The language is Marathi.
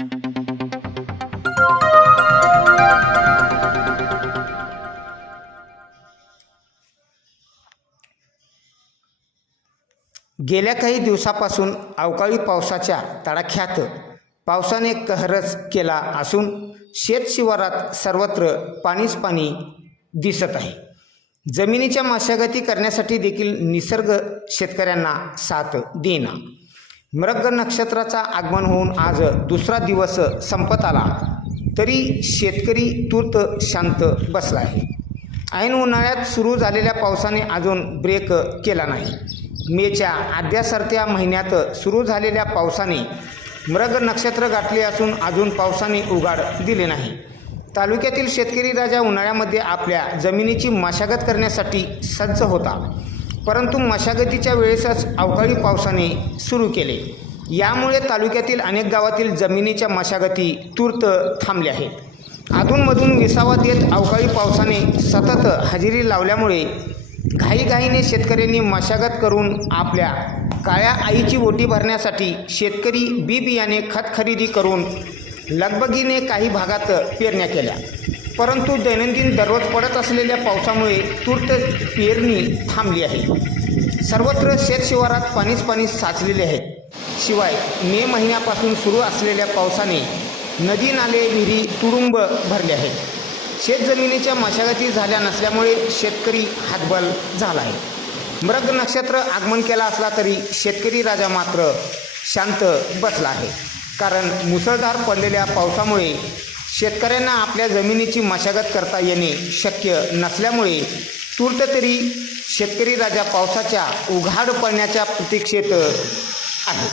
गेल्या काही दिवसापासून अवकाळी पावसाच्या तडाख्यात पावसाने कहरच केला असून शेतशिवारात सर्वत्र पाणीच पाणी दिसत आहे. जमिनीच्या मशागती करण्यासाठी देखील निसर्ग शेतकऱ्यांना साथ देना मृग नक्षत्राचा आगमन होऊन आज दुसरा दिवस संपत आला. तरी शेतकरी तूर्त शांत बसला आहे. ऐन उन्हाळ्यात सुरू झालेल्या पावसाने अजून ब्रेक केला नाही. मेच्या आद्यासारख्या महिन्यात सुरू झालेल्या पावसाने मृग नक्षत्र गाठले असून अजून पावसाने उघाड दिले नाही. तालुक्यातील शेतकरी राजा उन्हाळ्यामध्ये आपल्या जमिनीची मशागत करण्यासाठी सज्ज होता. परंतु मशागतीच्या वेळेसच अवकाळी पावसाने सुरू केले. यामुळे तालुक्यातील अनेक गावातील जमिनीच्या मशागती तूर्त थांबल्या आहेत. अधूनमधून विसावा देत अवकाळी पावसाने सतत हजेरी लावल्यामुळे घाईघाईने शेतकऱ्यांनी मशागत करून आपल्या काळ्या आईची ओटी भरण्यासाठी शेतकरी बी बियाणे खत खरेदी करून लगबगीने काही भागात पेरण्या केल्या. परंतु दैनंदिन दररोज पडत असलेल्या पावसामुळे तूर्त पेरणी थांबली आहे. सर्वत्र शेतशिवारात पाणीच पाणी साचलेले आहे. शिवाय मे महिन्यापासून सुरू असलेल्या पावसाने नदी नाले विहिरी तुडुंब भरले आहेत. शेतजमिनीच्या मशागती झाल्या नसल्यामुळे शेतकरी हातबल झाला आहे. मृग नक्षत्र आगमन केला असला तरी शेतकरी राजा मात्र शांत बसला आहे. कारण मुसळधार पडलेल्या पावसामुळे शेतकऱ्यांना आपल्या जमिनीची मशागत करता येणे शक्य नसल्यामुळे तूर्त तरी शेतकरी राजा पावसाच्या उघाड पडण्याच्या प्रतीक्षेत आहे.